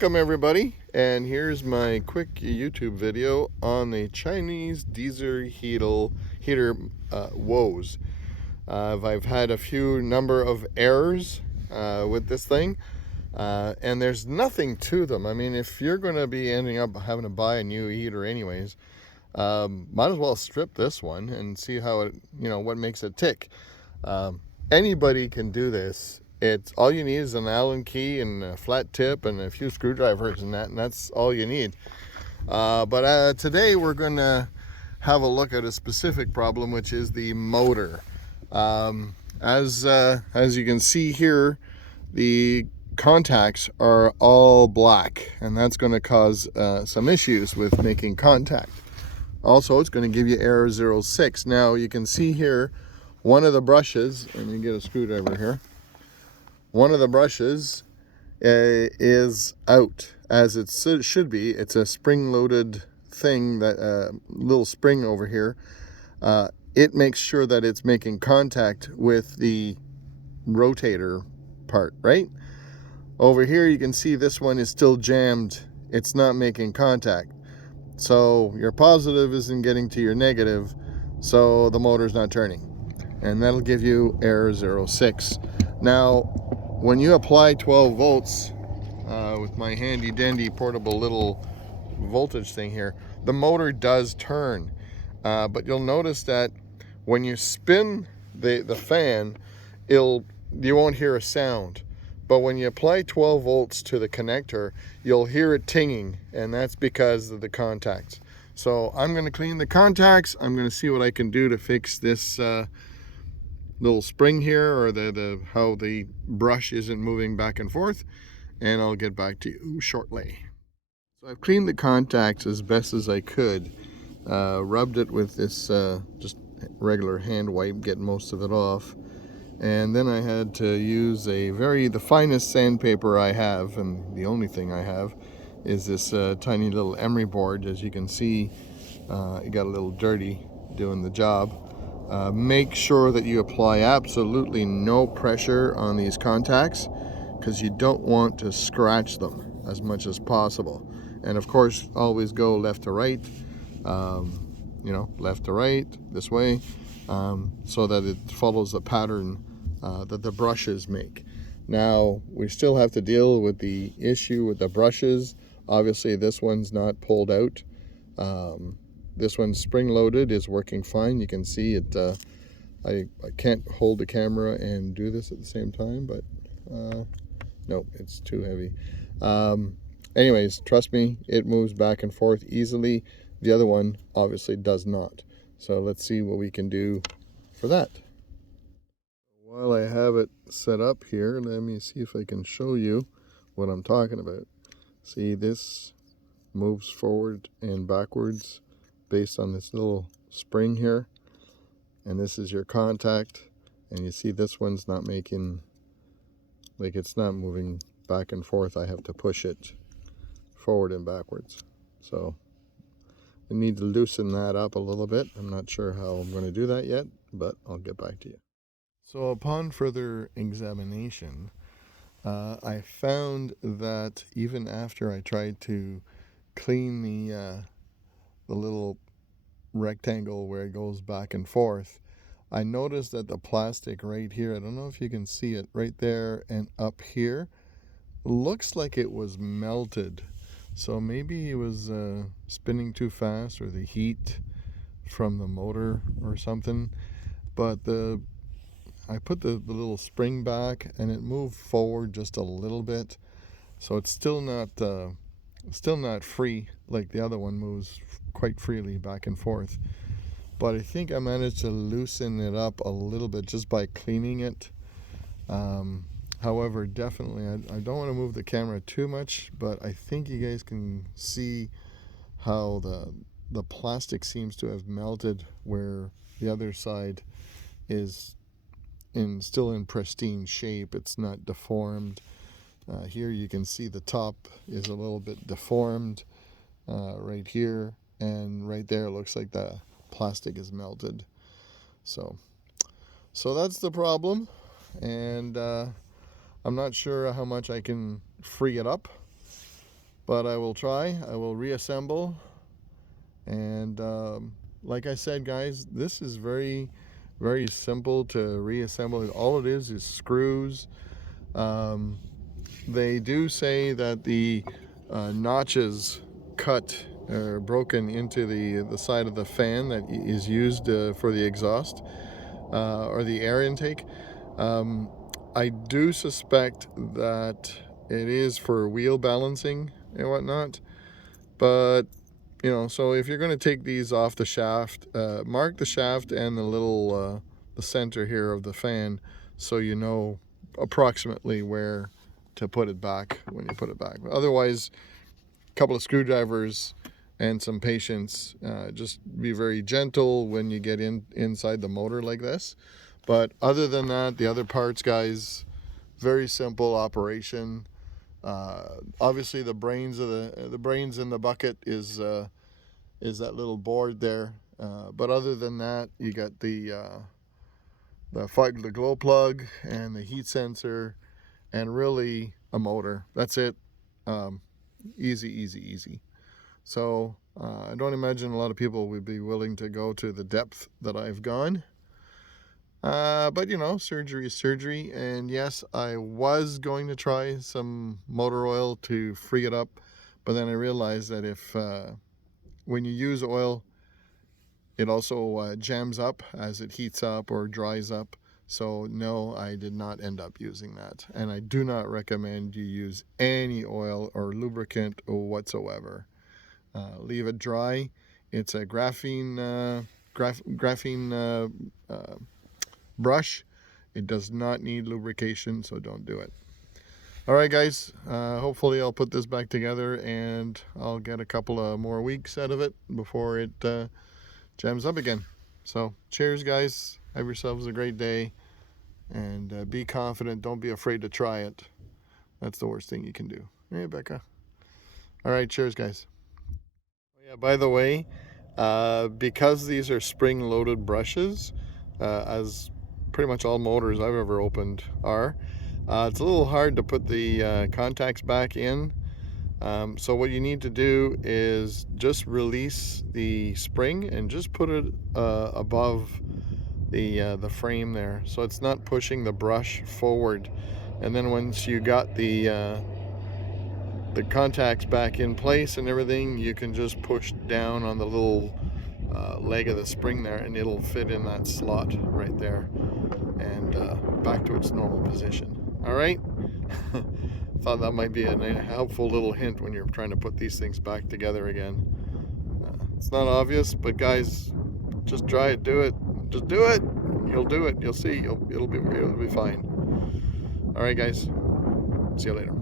Welcome everybody, and here's my quick YouTube video on the Chinese diesel heater woes. I've had a few number of errors with this thing, and there's nothing to them. I mean, if you're going to be ending up having to buy a new heater anyways, might as well strip this one and see how it, what makes it tick. Anybody can do this. It's all you need is an Allen key and a flat tip and a few screwdrivers and that's all you need. But today we're going to have a look at a specific problem, which is the motor. As you can see here, the contacts are all black, and that's going to cause some issues with making contact. Also, it's going to give you error 06. Now you can see here one of the brushes, let me get a screwdriver here. One of the brushes is out, as it should be. It's a spring-loaded thing, that little spring over here. It makes sure that it's making contact with the rotator part, right? Over here you can see this one is still jammed. It's not making contact. So your positive isn't getting to your negative, so the motor's not turning. And that'll give you error 06. Now, when you apply 12 volts with my handy dandy portable little voltage thing here, the motor does turn. But you'll notice that when you spin the fan, you won't hear a sound. But when you apply 12 volts to the connector, you'll hear it tinging, and that's because of the contacts. So I'm going to clean the contacts. I'm going to see what I can do to fix this little spring here, or how the brush isn't moving back and forth, and I'll get back to you shortly. So I've cleaned the contacts as best as I could. Rubbed it with this just regular hand wipe, get most of it off. And then I had to use the finest sandpaper I have, and the only thing I have is this tiny little emery board. As you can see, it got a little dirty doing the job. Make sure that you apply absolutely no pressure on these contacts, because you don't want to scratch them as much as possible. And of course, always go left to right, left to right, this way, so that it follows the pattern that the brushes make. Now, we still have to deal with the issue with the brushes. Obviously, this one's not pulled out. This one's spring-loaded, is working fine. You can see it. I can't hold the camera and do this at the same time, but no, it's too heavy. Anyways, trust me, it moves back and forth easily. The other one obviously does not. So let's see what we can do for that. While I have it set up here, let me see if I can show you what I'm talking about. See, this moves forward and backwards based on this little spring here. And this is your contact. And you see this one's not making, like, it's not moving back and forth. I have to push it forward and backwards. So I need to loosen that up a little bit. I'm not sure how I'm going to do that yet, but I'll get back to you. So upon further examination, I found that even after I tried to clean the little rectangle where it goes back and forth, I noticed that the plastic right here, I don't know if you can see it, right there and up here, looks like it was melted. So maybe it was spinning too fast, or the heat from the motor or something. But I put the little spring back, and it moved forward just a little bit. So it's still not free like the other one moves quite freely back and forth. But I think I managed to loosen it up a little bit just by cleaning it. However, definitely, I don't want to move the camera too much, but I think you guys can see how the plastic seems to have melted, where the other side is still in pristine shape. It's not deformed. Here you can see the top is a little bit deformed right here, and right there it looks like the plastic is melted. So that's the problem, and I'm not sure how much I can free it up, but I will try. I will reassemble. And like I said, guys, this is very, very simple to reassemble. All it is screws. They do say that the notches cut or broken into the side of the fan that is used for the exhaust or the air intake. I do suspect that it is for wheel balancing and whatnot, but you know, so if you're going to take these off the shaft, mark the shaft and the little the center here of the fan, so you know approximately where to put it back when you put it back. Otherwise, a couple of screwdrivers and some patience. Just be very gentle when you get inside the motor like this. But other than that, the other parts, guys, very simple operation. Obviously, the brains in the bucket is that little board there. But other than that, you got the glow plug and the heat sensor, and really a motor. That's it. Easy, easy, easy. So I don't imagine a lot of people would be willing to go to the depth that I've gone. But you know, surgery is surgery. And yes, I was going to try some motor oil to free it up, but then I realized that if when you use oil, it also jams up as it heats up or dries up. So no, I did not end up using that. And I do not recommend you use any oil or lubricant whatsoever. Leave it dry. It's a graphene brush. It does not need lubrication, so don't do it. All right, guys, hopefully I'll put this back together and I'll get a couple of more weeks out of it before it jams up again. So cheers, guys. Have yourselves a great day, and be confident. Don't be afraid to try it. That's the worst thing you can do. Hey, Becca. All right, cheers, guys. Yeah, by the way, because these are spring-loaded brushes, as pretty much all motors I've ever opened are, it's a little hard to put the contacts back in. So what you need to do is just release the spring and just put it above the frame there, so it's not pushing the brush forward. And then once you got the contacts back in place and everything, you can just push down on the little leg of the spring there, and it'll fit in that slot right there and back to its normal position. All right. Thought that might be a helpful little hint when you're trying to put these things back together again. It's not obvious, but guys, just try it. Do it. Just do it. You'll do it. You'll see. It'll be fine. All right, guys. See you later.